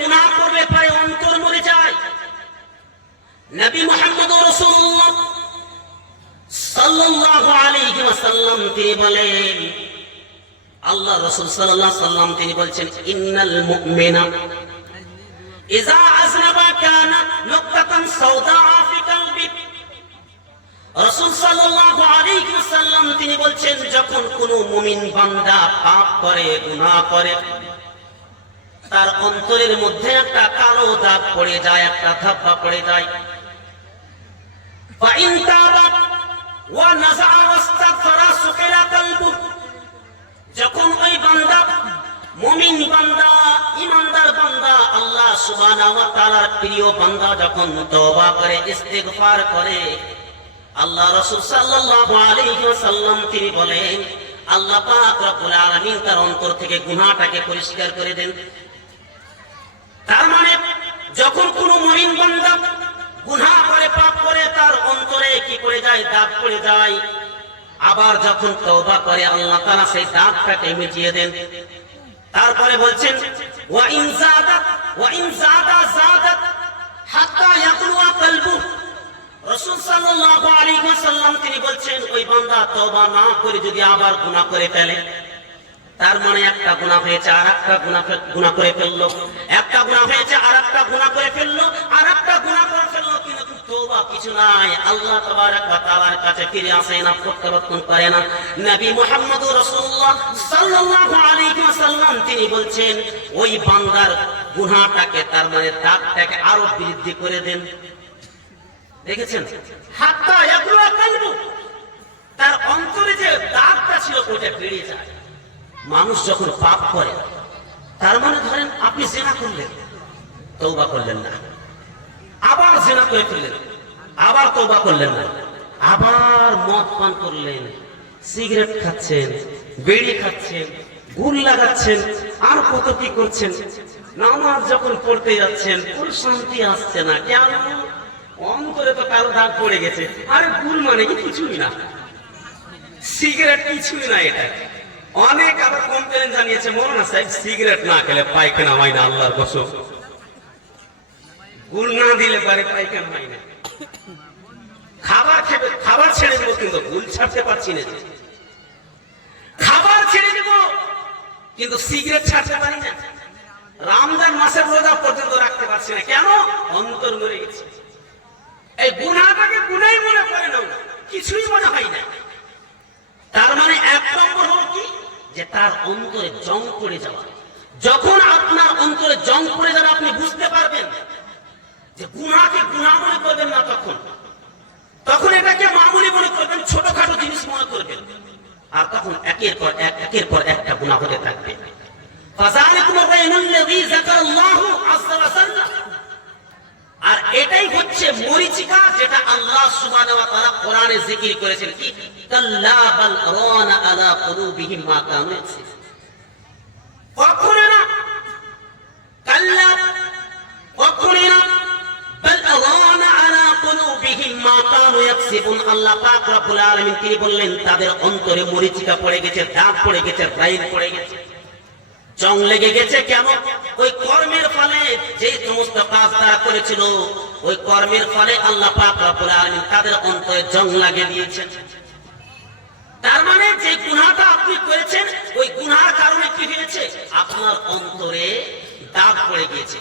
গুনাহ করবে পরে অন্তর মরে যায়। নবী মুহাম্মদ রাসূলুল্লাহ সাল্লাল্লাহু আলাইহি ওয়াসাল্লাম তিনি বলেন, আল্লাহ রাসূল সাল্লাল্লাহু আলাইহি ওয়াসাল্লাম তিনি বলছেন, ইন্নাল মুমিনা ইযা আযনাবা কানা নুকতাতান সাওদা ফি কলবি। রাসূল সাল্লাল্লাহু আলাইহি ওয়াসাল্লাম তিনি বলছেন, যখন কোন মুমিন বান্দা পাপ করে, গুনাহ করে, তার অন্তরের মধ্যে একটা কালো দাগ পড়ে যায়, একটা ধব্বা পড়ে যায়। ফাইন তাবা ওয়া নাযা ওয়াস্তাগফারা সুকিলা কলবু। যখন ওই বান্দা, মুমিন বান্দা, ঈমানদার বান্দা, আল্লাহ সুবহানাহু ওয়া তাআলার প্রিয় বান্দা যখন তওবা করে, ইস্তিগফার করে, আল্লাহ রাসূল সাল্লাল্লাহু আলাইহি ওয়াসাল্লাম তিনি বলেন, আল্লাহ পাক রব্বুল আলামিন তার অন্তর থেকে গুনাহটাকে পরিষ্কার করে দেন। তার মানে যখন কোন মুমিন বান্দা গুনাহ করে, পাপ করে, তার অন্তরে কি করে যায়? দাগ পড়ে যায়। আবার যখন তওবা করে, আল্লাহ তাআলা সেই দাগটাকে মিটিয়ে দেন। তারপরে বলছেন, ওয়া ইন যাদা যাদাত হাত্তা ইয়াকলুয়া কলবু। রাসূল সাল্লাল্লাহু আলাইহি ওয়াসাল্লাম তিনি বলছেন, ওই বান্দা তওবা না করে যদি আবার গুনাহ করে ফেলে, তার মানে একটা গুনাহ হয়েছে, আরেকটা গুনাহ করে ফেললো, একটা গুনাহ হয়েছে, আরেকটা গুনাহ করে ফেললো, আরেকটা গুনাহ করে ফেললো, কিন্তু তওবা কিছু নাই। আল্লাহ তাবারক ওয়া তাআলার কাছে ফিরে আসে না, প্রত্যাবর্তন করে না। নবী মুহাম্মদ রাসূলুল্লাহ সাল্লাল্লাহু আলাইহি ওয়াসাল্লাম তিনি বলছেন, ওই বান্দার গুনাহটাকে, তার মানে দাগটাকে আরো বৃদ্ধি করে দেন। দেখেছেন? হাত্তা ইয়াকলুয়া কলবু, তার অন্তরে যে দাগটা ছিল ওটা বেড়ে যায়। মানুষ যখন পাপ করে, তার মানে ধরেন আপনি জিনা করলেন, তওবা করলেন না, আবার জিনা করে ফেললেন, আবার তওবা করলেন না, আবার মদ পান করলেন, সিগারেট খাচ্ছেন, বিড়ি খাচ্ছেন, গুল লাগাচ্ছেন, আর কত কি করছেন। নামাজ যখন পড়তে যাচ্ছেন, কোন শান্তি আসছে না। কেন? অন্তরে তো কালো দাগ পড়ে গেছে। আরে গুল মানে কিছুই না, সিগারেট কিছুই না। এটা অনেক আবার কমপ্লেন জানিয়েছে, মৌলানা সাহেব সিগারেট না খেলে পায়খানা হয় না, আল্লাহর কসম। গুল না দিলে পারে পায়খানা হয় না। খাবার ছেড়ে দেবো, কিন্তু গুল ছাড়তে পারছি না। খাবার ছেড়ে দেবো, কিন্তু সিগারেট ছাড়তে পারি না। রমজান মাসের রোজা পর্যন্ত রাখতে পারছি না। কেন? অন্তর মরে গেছে। এই গুনাহটাকে গুনাহই মনে করে না, কিছুই মনে হয় না। তার মানে এক নম্বর হলো কি, যে তার অন্তরে জং পড়ে যাওয়া। যখন আপনার অন্তরে জং পড়ে যাবে, আপনি বুঝতে পারবেন যে গুনাহকে গুনাহ মনে করবেন না। তখন এটাকে মামুলি মনে করবেন, ছোটখাটো জিনিস মনে করবেন, আর তখন একের পর একটা গুনাহ হতে থাকবে। ফাযালিকুম রাইনুল্লাযী যাকারাল্লাহু আযজা ওয়া জাল্লা। আর এটাই হচ্ছে মরিচিকা, যেটা আল্লাহ সুবহানাহু ওয়া তাআলা কোরআনে জিকির করেছেন, কি কাল্লা বাল রানা আলা কুলুবিহিম মা কানু ইয়াকসিবুন। কখনো না, কাল্লা, কখনো না, বাল রানা আলা কুলুবিহিম মা কানু ইয়াকসিবুন। আল্লাহ পাক রব্বুল আলামিন তিনি বললেন, তাদের অন্তরে মরিচিকা পড়ে গেছে, দাগ পড়ে গেছে, রাইন পড়ে গেছে, জং লেগে গেছে। কেন? ওই কর্মের ফলে, যে সমস্ত কাজ তারা করেছিল, ওই কর্মের ফলে আল্লাহ পাক রব্বুল আলামিন তাদের অন্তরে জং লাগিয়ে দিয়েছেন। তার মানে যে গুনাহটা আপনি করেছেন, ওই গুনাহর কারণে কি হয়েছে? আপনার অন্তরে দাগ পড়ে গিয়েছে।